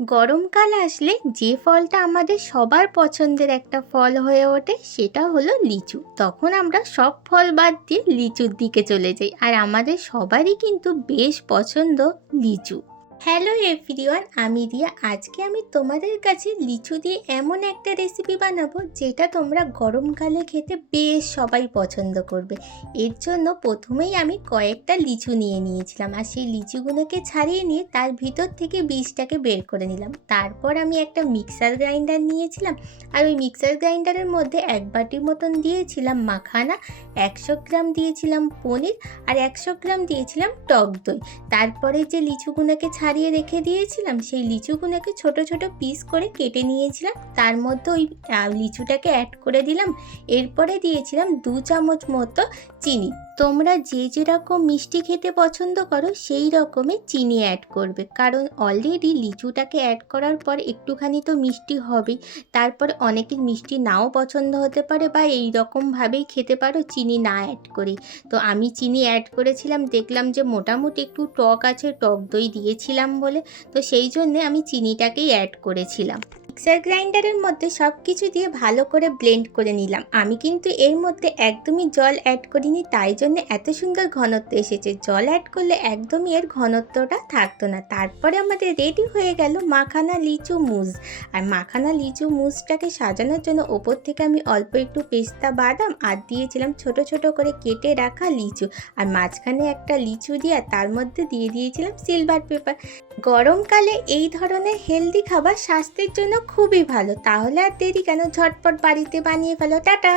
গরমকাল আসলে যে ফলটা আমাদের সবার পছন্দের একটা ফল হয়ে ওঠে সেটা হলো লিচু। তখন আমরা সব ফল বাদ দিয়ে লিচুর দিকে চলে যাই, আর আমাদের সবারই কিন্তু বেশ পছন্দ লিচু। হ্যালো এভরিওয়ান, আমি রিয়া। আজকে আমি তোমাদের কাছে লিচু দিয়ে এমন একটা রেসিপি বানাবো যেটা তোমরা গরমকালে খেতে বেশ সবাই পছন্দ করবে। এর জন্য প্রথমেই আমি কয়েকটা লিচু নিয়ে নিয়েছিলাম, আর সেই লিচুগুলোকে ছাড়িয়ে নিয়ে তার ভিতর থেকে বীজটাকে বের করে নিলাম। তারপর আমি একটা মিক্সার গ্রাইন্ডার নিয়েছিলাম, আর ওই মিক্সার গ্রাইন্ডারের মধ্যে এক বাটির মতন দিয়েছিলাম মাখানা, 100 গ্রাম দিয়েছিলাম পনির, আর 100 গ্রাম দিয়েছিলাম টক দই। তারপরে যে লিচুগুলোকে ছাড়িয়ে রেখে দিয়েছিলাম সেই লিচুগুলোকে ছোট ছোট পিস করে কেটে নিয়েছিলাম, তার মধ্যে ওই লিচুটাকে অ্যাড করে দিলাম। এরপরে দিয়েছিলাম 2 চামচ মতো চিনি। তোমরা যে যেরকম মিষ্টি খেতে পছন্দ করো সেই রকমের চিনি অ্যাড করবে, কারণ অলরেডি লিচুটাকে অ্যাড করার পর একটুখানি তো মিষ্টি হবেই। তারপর অনেকের মিষ্টি নাও পছন্দ হতে পারে, বা এই রকমভাবেই খেতে পারো চিনি না অ্যাড করেই। তো আমি চিনি অ্যাড করেছিলাম, দেখলাম যে মোটামুটি একটু টক আছে, টক দই দিয়েছিলাম বলে, তো সেই জন্যে আমি চিনিটাকেই অ্যাড করেছিলাম। মিক্সার গ্রাইন্ডারের মধ্যে সব কিছু দিয়ে ভালো করে ব্লেন্ড করে নিলাম। আমি কিন্তু এর মধ্যে একদমই জল অ্যাড করিনি, তাই জন্য এত সুন্দর ঘনত্ব এসেছে। জল অ্যাড করলে একদমই এর ঘনত্বটা থাকতো না। তারপরে আমাদের রেডি হয়ে গেল মাখানা লিচু মুজ। আর মাখানা লিচু মুজটাকে সাজানোর জন্য ওপর থেকে আমি অল্প একটু পেস্তা বাদাম আর দিয়েছিলাম ছোট ছোট করে কেটে রাখা লিচু, আর মাঝখানে একটা লিচু দিয়ে তার মধ্যে দিয়ে দিয়েছিলাম সিলভার পেপার। গরমকালে এই ধরনের হেলদি খাবার স্বাস্থ্যের জন্য খুবই ভালো। তাহলে আর দেরি কেন, ঝটপট বাড়িতে বানিয়ে ফেলো। টাটা।